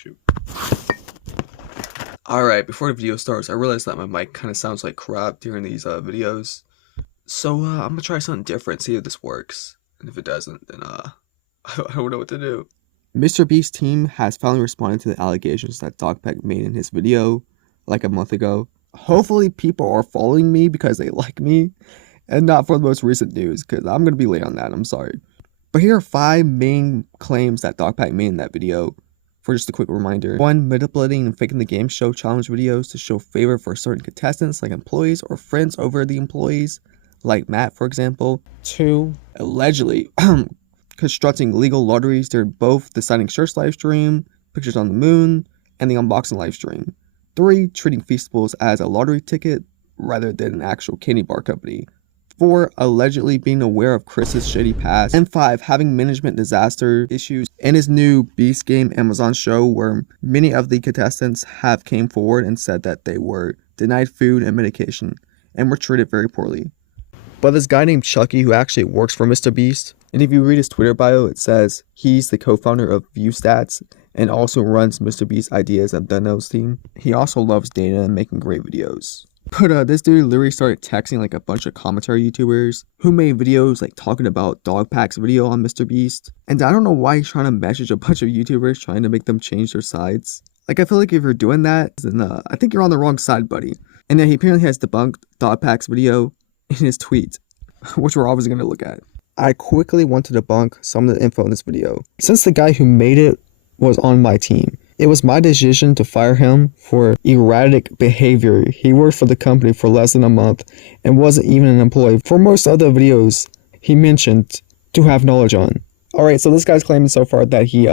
shoot. Alright, before the video starts, I realized that my mic kind of sounds like crap during these videos. So I'm gonna try something different, see if this works. And if it doesn't, then I don't know what to do. Mr. Beast's team has finally responded to the allegations that Dogpack made in his video like a month ago. Hopefully people are following me because they like me and not for the most recent news, because I'm gonna be late on that, I'm sorry. But here are 5 main claims that Dogpack made in that video. For just a quick reminder: 1. Manipulating and faking the game show challenge videos to show favor for certain contestants like employees or friends over the employees, like Matt for example. 2. Allegedly constructing illegal lotteries during both the Signing Shirts livestream, Pictures on the Moon, and the unboxing livestream. 3. Treating Feastables as a lottery ticket rather than an actual candy bar company. 4. Allegedly being aware of Chris's shady past. And 5. Having management disaster issues in his new Beast Game Amazon show, where many of the contestants have came forward and said that they were denied food and medication and were treated very poorly. But this guy named Chucky, who actually works for Mr. Beast, and if you read his Twitter bio, it says he's the co-founder of ViewStats and also runs Mr. Beast's Ideas and Thumbnails team. He also loves data and making great videos. But this dude literally started texting like a bunch of commentary YouTubers who made videos like talking about Dogpack's video on Mr. Beast. And I don't know why he's trying to message a bunch of YouTubers trying to make them change their sides. Like, I feel like if you're doing that, then I think you're on the wrong side, buddy. And then he apparently has debunked Dogpack's video in his tweet, which we're obviously going to look at. I quickly want to debunk some of the info in this video. Since the guy who made it was on my team, it was my decision to fire him for erratic behavior. He worked for the company for less than a month and wasn't even an employee for most of the videos he mentioned to have knowledge on. Alright, so this guy's claiming so far that he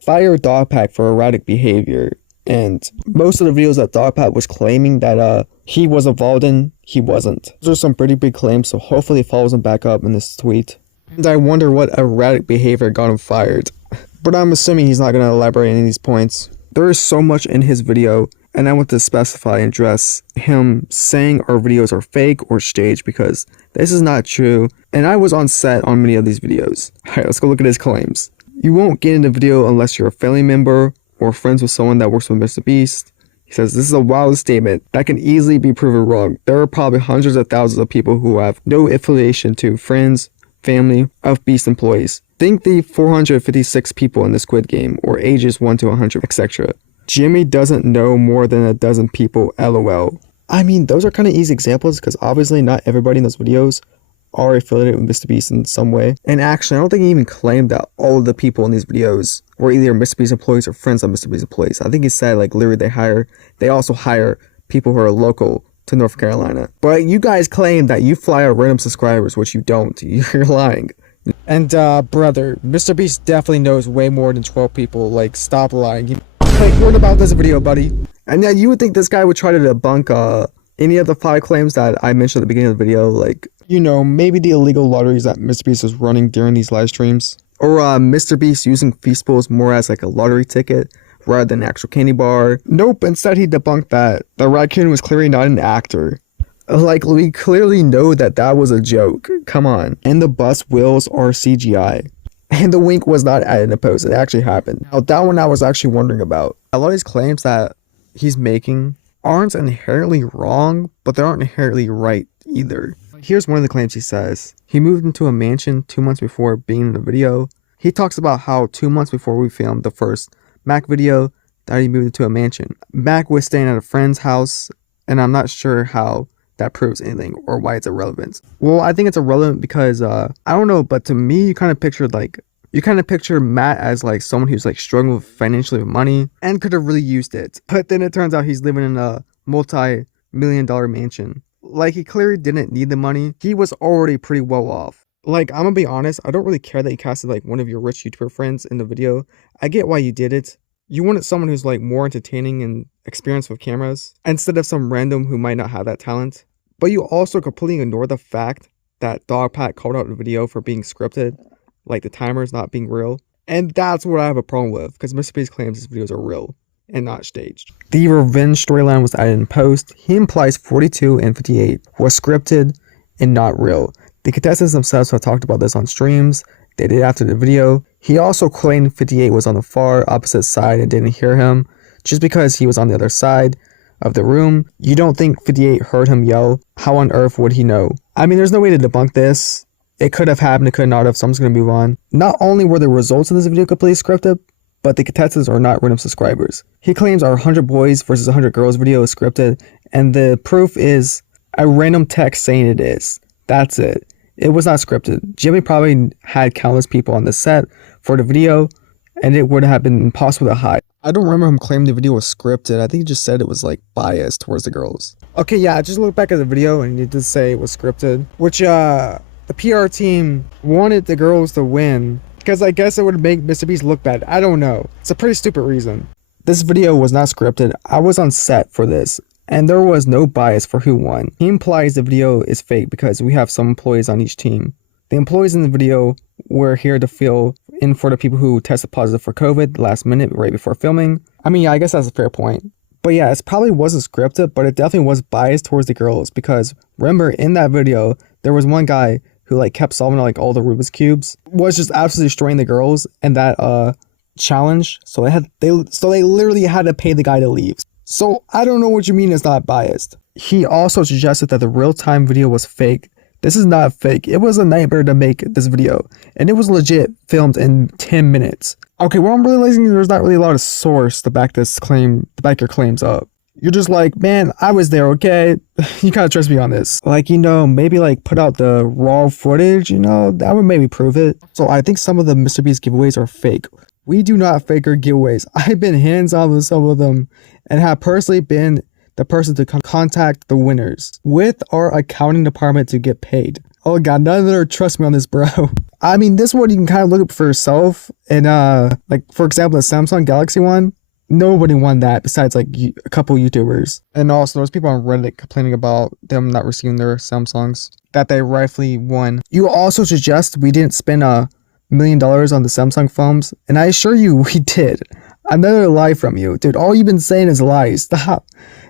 fired Dogpack for erratic behavior. And most of the videos that Dogpack was claiming that he was involved in, he wasn't. Those are some pretty big claims, so hopefully it follows him back up in this tweet. And I wonder what erratic behavior got him fired. But I'm assuming he's not going to elaborate on any of these points. There is so much in his video, and I want to specify and address him saying our videos are fake or staged, because this is not true, and I was on set on many of these videos. Alright, let's go look at his claims. You won't get in the video unless you're a family member or friends with someone that works with Mr. Beast. He says this is a wild statement that can easily be proven wrong. There are probably hundreds of thousands of people who have no affiliation to friends, family of Beast employees. Think the 456 people in the Squid Game, or ages 1 to 100, etc. Jimmy doesn't know more than a dozen people, lol. I mean, those are kind of easy examples because obviously not everybody in those videos are affiliated with Mr. Beast in some way. And actually, I don't think he even claimed that all of the people in these videos were either Mr. Beast employees or friends of Mr. Beast employees. I think he said like literally they also hire people who are local to North Carolina. But you guys claim that you fly out random subscribers, which you don't. You're lying. And brother, Mr. Beast definitely knows way more than 12 people. Like, stop lying. Like, what about this video, buddy? And yeah, you would think this guy would try to debunk any of the 5 claims that I mentioned at the beginning of the video, like, you know, maybe the illegal lotteries that Mr. Beast was running during these live streams, or Mr. Beast using Feastables more as like a lottery ticket rather than an actual candy bar. Nope, instead he debunked that the raccoon was clearly not an actor. Like, we clearly know that that was a joke. Come on. And the bus wheels are CGI. And the wink was not added in post. It actually happened. Now, that one I was actually wondering about. A lot of these claims that he's making aren't inherently wrong, but they aren't inherently right either. Here's one of the claims he says. He moved into a mansion 2 months before being in the video. He talks about how 2 months before we filmed the first Mac video that he moved into a mansion. Mac was staying at a friend's house, and I'm not sure how that proves anything or why it's irrelevant. Well, I think it's irrelevant because I don't know, but to me you kind of picture Matt as like someone who's like struggling financially with money and could have really used it. But then it turns out he's living in a multi-million-dollar mansion. Like, he clearly didn't need the money. He was already pretty well off. Like, I'm gonna be honest, I don't really care that you casted like one of your rich YouTuber friends in the video. I get why you did it. You wanted someone who's like more entertaining and experienced with cameras instead of some random who might not have that talent. But you also completely ignore the fact that Dogpack called out the video for being scripted, like the timers not being real. And that's what I have a problem with, because Mr. Beast claims his videos are real and not staged. The revenge storyline was added in post. He implies 42 and 58 was scripted and not real. The contestants themselves have talked about this on streams. they did after the video. He also claimed 58 was on the far opposite side and didn't hear him, just because he was on the other side of the room. You don't think 58 heard him yell? How on earth would he know? I mean, there's no way to debunk this. It could have happened, it could not have, so I'm just going to move on. Not only were the results of this video completely scripted, but the contestants are not random subscribers. He claims our 100 boys versus 100 girls video is scripted, and the proof is a random text saying it is. That's it. It was not scripted. Jimmy probably had countless people on the set for the video, and it would have been impossible to hide. I don't remember him claiming the video was scripted. I think he just said it was like biased towards the girls. Okay, yeah, I just looked back at the video and he did say it was scripted, which the PR team wanted the girls to win because I guess it would make Mr. Beast look bad. I don't know. It's a pretty stupid reason. This video was not scripted. I was on set for this, and there was no bias for who won. He implies the video is fake because we have some employees on each team. The employees in the video were here to fill in for the people who tested positive for COVID last minute right before filming. I mean, yeah, I guess that's a fair point. But yeah, it probably wasn't scripted, but it definitely was biased towards the girls because remember in that video, there was one guy who like kept solving like all the Rubik's cubes, was just absolutely destroying the girls in that challenge. So they literally had to pay the guy to leave. So I don't know what you mean it's not biased. He also suggested that the real-time video was fake. This is not fake. It was a nightmare to make this video, and it was legit filmed in 10 minutes. Okay, well, I'm realizing there's not really a lot of source to back your claims up. You're just like, man, I was there, okay? You gotta trust me on this. Like, you know, maybe like put out the raw footage, you know, that would maybe prove it. So I think some of the Mr. Beast giveaways are fake. We do not fake our giveaways. I've been hands-on with some of them and have personally been the person to contact the winners with our accounting department to get paid. Oh god, none of them trust me on this, bro. I mean, this one you can kind of look up for yourself. And like for example, the Samsung Galaxy one, nobody won that besides like a couple YouTubers. And also there's people on Reddit complaining about them not receiving their Samsungs that they rightfully won. You also suggest we didn't spend $1 million on the Samsung phones, and I assure you we did. Another lie from you, dude. All you've been saying is lies.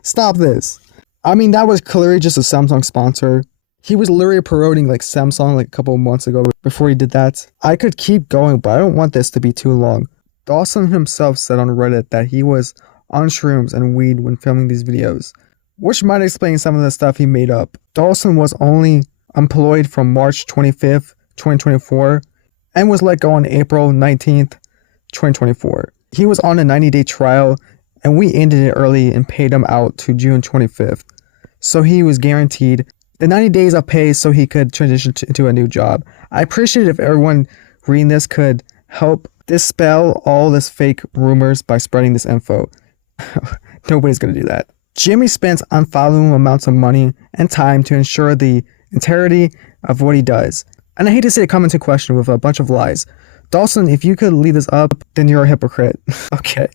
Stop this. I mean, that was clearly just a Samsung sponsor. He was literally promoting like Samsung like a couple of months ago before he did that. I could keep going, but I don't want this to be too long. Dawson himself said on Reddit that he was on shrooms and weed when filming these videos, which might explain some of the stuff he made up. Dawson was only employed from March 25th, 2024, and was let go on April 19th, 2024. He was on a 90-day trial, and we ended it early and paid him out to June 25th. So he was guaranteed the 90 days of pay so he could transition into a new job. I appreciate if everyone reading this could help dispel all this fake rumors by spreading this info. Nobody's going to do that. Jimmy spends unfathomable amounts of money and time to ensure the integrity of what he does. And I hate to say it come into question with a bunch of lies. Dawson, if you could leave this up, then you're a hypocrite. Okay.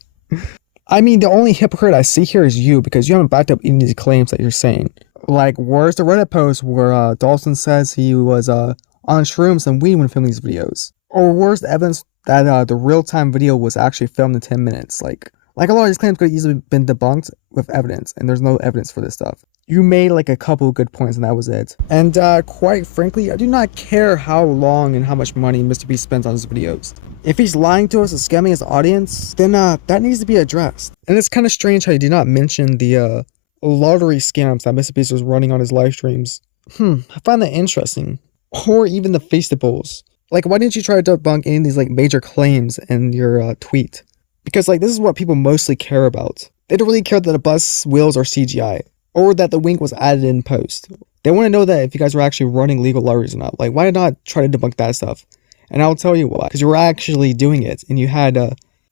I mean, the only hypocrite I see here is you because you haven't backed up any of these claims that you're saying. Like, where's the Reddit post where Dawson says he was on shrooms and weed when filming these videos? Or where's the evidence that the real-time video was actually filmed in 10 minutes? Like a lot of these claims could have easily been debunked with evidence, and there's no evidence for this stuff. You made like a couple of good points and that was it. And quite frankly, I do not care how long and how much money Mr. Beast spends on his videos. If he's lying to us and scamming his audience, then that needs to be addressed. And it's kind of strange how he did not mention the lottery scams that Mr. Beast was running on his live streams. I find that interesting. Or even the Feastables. Like, why didn't you try to debunk any of these like major claims in your tweet? Because like this is what people mostly care about. They don't really care that the bus wheels are CGI. Or that the wink was added in post. They want to know that if you guys were actually running legal lotteries or not. Like, why not try to debunk that stuff? And I'll tell you why. Because you were actually doing it. And you had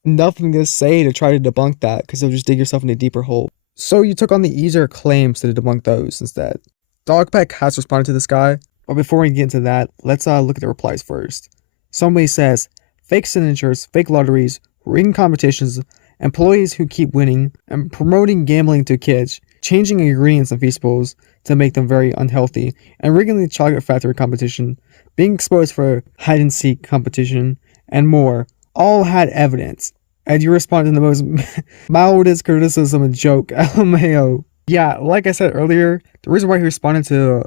nothing to say to try to debunk that. Because it'll just dig yourself in a deeper hole. So you took on the easier claims to debunk those instead. Dogpeck has responded to this guy. But before we get into that, let's look at the replies first. Somebody says, fake signatures, fake lotteries, rigging competitions, employees who keep winning, and promoting gambling to kids, changing ingredients in Feastables to make them very unhealthy, and rigging the chocolate factory competition, being exposed for hide-and-seek competition, and more, all had evidence. And you responded in the most mildest criticism and joke, LMAO. Yeah, like I said earlier, the reason why he responded to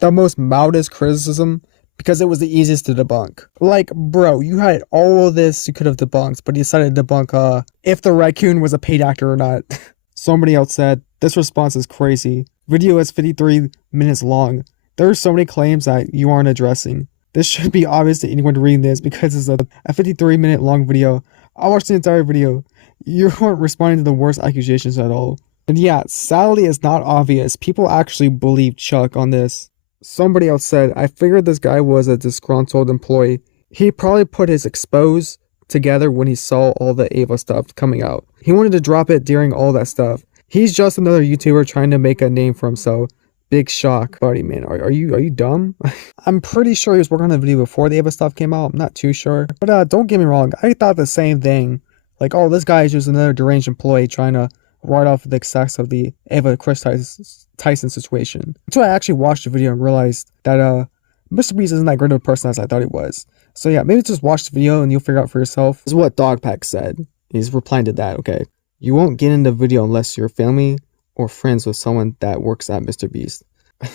the most mildest criticism because it was the easiest to debunk. Like, bro, you had all of this you could have debunked, but you decided to debunk if the raccoon was a paid actor or not. Somebody else said, this response is crazy. Video is 53 minutes long. There are so many claims that you aren't addressing. This should be obvious to anyone reading this because it's a 53-minute long video. I watched the entire video. You weren't responding to the worst accusations at all. And yeah, sadly it's not obvious. People actually believe Chuck on this. Somebody else said, I figured this guy was a disgruntled employee. He probably put his expose together when he saw all the Ava stuff coming out. He wanted to drop it during all that stuff. He's just another YouTuber trying to make a name for himself. Big shock. Buddy, man, are you dumb? I'm pretty sure he was working on the video before the Ava stuff came out. I'm not too sure. But don't get me wrong, I thought the same thing. Like, oh, this guy is just another deranged employee trying to write off the excess of the Ava Chris Tyson situation. Until I actually watched the video and realized that Mr. Beast isn't that great of a person as I thought he was. So yeah, maybe just watch the video and you'll figure out for yourself. This is what Dogpack said. He's replying to that, okay. You won't get in the video unless you're family or friends with someone that works at Mr. Beast.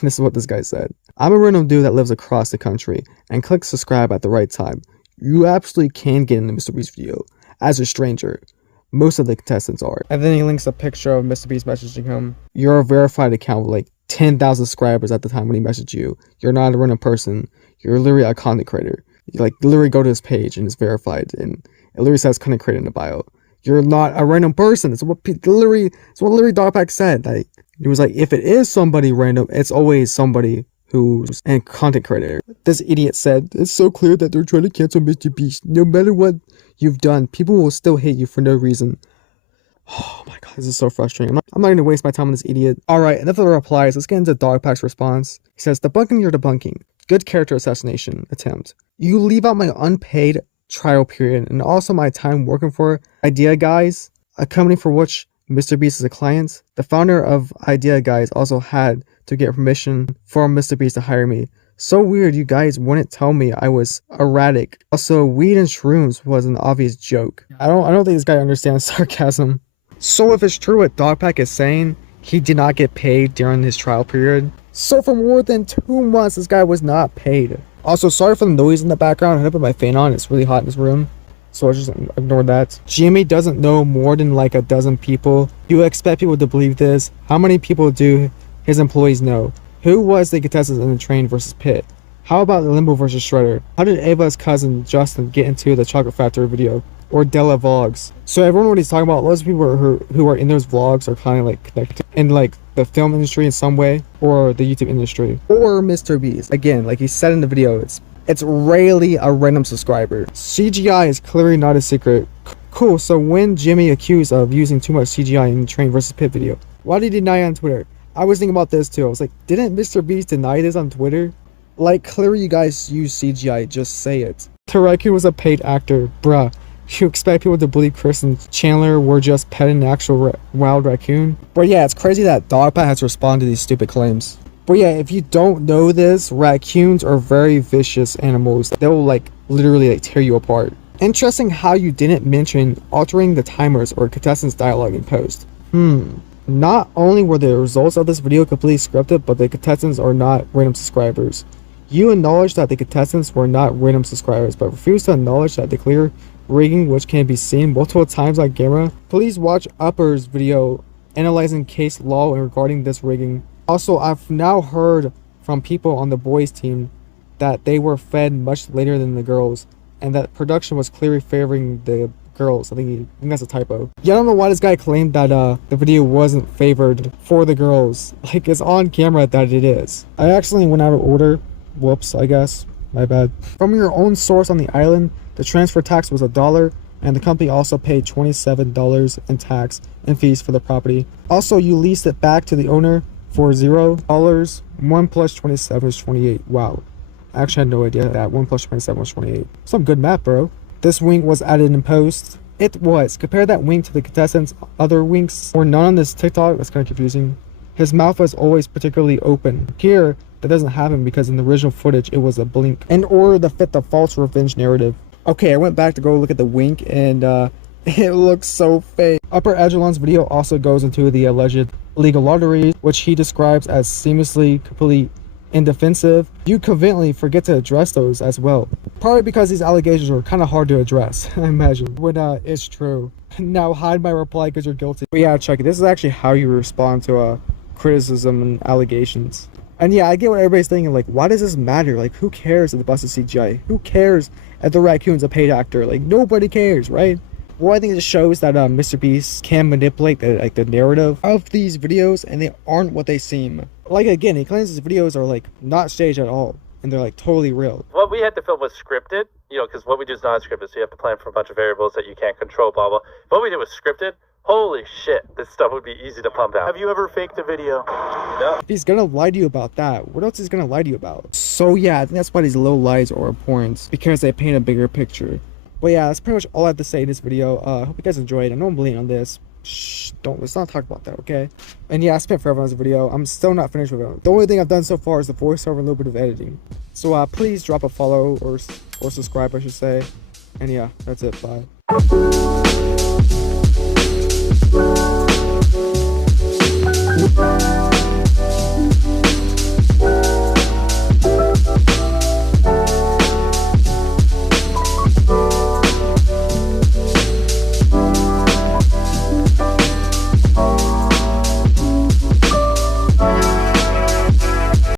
This is what this guy said. I'm a random dude that lives across the country and click subscribe at the right time. You absolutely can get into Mr. Beast video as a stranger. Most of the contestants are. And then he links a picture of Mr. Beast messaging him. You're a verified account with like 10,000 subscribers at the time when he messaged you. You're not a random person. You're literally a content creator. You like literally go to his page and it's verified and it literally says content creator in the bio. You're not a random person. It's what literally Dogpack said. Like, it was like, if it is somebody random, it's always somebody who's a content creator. This idiot said, it's so clear that they're trying to cancel Mr. Beast. No matter what you've done, people will still hate you for no reason. Oh my god, this is so frustrating. I'm not going to waste my time on this idiot. Alright, enough of the replies. Let's get into Dogpack's response. He says, debunking your debunking. Good character assassination attempt. You leave out my unpaid trial period and also my time working for Idea Guys, a company for which Mr. Beast is a client. The founder of Idea Guys also had to get permission from Mr. Beast to hire me. So weird you guys wouldn't tell me I was erratic. Also, weed and shrooms was an obvious joke. I don't think this guy understands sarcasm. So if it's true what Dogpack is saying, he did not get paid during his trial period. So for more than 2 months, this guy was not paid. Also, sorry for the noise in the background. I had to put my fan on. It's really hot in this room. So I just ignore that. Jimmy doesn't know more than like a dozen people. You expect people to believe this? How many people do his employees know? Who was the contestants in the train versus pit? How about the Limbo versus Shredder? How did Ava's cousin Justin get into the Chocolate Factory video? Or Della vlogs? So everyone what he's talking about, lots of people who are in those vlogs are kind of like connected in like the film industry in some way, or the YouTube industry, or Mr. Beast. Again, like he said in the video, it's rarely a random subscriber. CGI is clearly not a secret. Cool, so when Jimmy accused of using too much CGI in the Train vs. Pit video, why did he deny it on Twitter? I was thinking about this too. I was like, didn't Mr. Beast deny this on Twitter? Like, clearly you guys use CGI, just say it. Tareki was a paid actor, bruh. You expect people to believe Chris and Chandler were just petting an actual wild raccoon? But yeah, it's crazy that Dogpack has to respond to these stupid claims. But yeah, if you don't know this, raccoons are very vicious animals. They'll like literally like tear you apart. Interesting how you didn't mention altering the timers or contestants' dialogue in post. Not only were the results of this video completely scripted, but the contestants are not random subscribers. You acknowledge that the contestants were not random subscribers, but refuse to acknowledge that the clear rigging which can be seen multiple times on camera. Please watch Upper's video analyzing case law and regarding this rigging. Also, I've now heard from people on the boys team that they were fed much later than the girls, and that production was clearly favoring the girls. I think that's a typo. Yeah, I don't know why this guy claimed that the video wasn't favored for the girls. Like, it's on camera that it is. I accidentally went out of order. Whoops, I guess. My bad. From your own source on the island, the transfer tax was $1, and the company also paid $27 in tax and fees for the property. Also, you leased it back to the owner for $0. 1 plus 27 is 28. Wow. I actually had no idea that 1 plus 27 was 28. Some good math, bro. This wink was added in post. It was. Compare that wink to the contestants' other winks, or none on this TikTok. That's kind of confusing. His mouth was always particularly open. Here, that doesn't happen because in the original footage, it was a blink. In order to fit the false revenge narrative. Okay, I went back to go look at the wink, and it looks so fake. Upper Echelon's video also goes into the alleged illegal lottery, which he describes as seamlessly complete and defensive, you conveniently forget to address those as well. Probably because these allegations are kind of hard to address, I imagine, when it's true. Now hide my reply because you're guilty. But yeah, check it. This is actually how you respond to criticism and allegations. And yeah, I get what everybody's thinking, like, why does this matter? Like, who cares if the bus is CGI? Who cares if the raccoon's a paid actor? Like, nobody cares, right? Well, I think it just shows that Mr. Beast can manipulate the narrative of these videos, and they aren't what they seem. Like, again, he claims his videos are like not staged at all, and they're like totally real. What we had to film was scripted, you know, because what we do is non-scripted, so you have to plan for a bunch of variables that you can't control, blah, blah. What we did was scripted. Holy shit, this stuff would be easy to pump out. Have you ever faked a video? No. If he's gonna lie to you about that, what else is he gonna lie to you about? So yeah, I think that's why these little lies are important, because they paint a bigger picture. But yeah, that's pretty much all I have to say in this video. I hope you guys enjoyed. I know I'm bleeding on this. Shh, let's not talk about that, okay? And yeah, I spent forever on this video. I'm still not finished with it. The only thing I've done so far is the voiceover and a little bit of editing. So please drop a follow or subscribe, I should say. And yeah, that's it. Bye.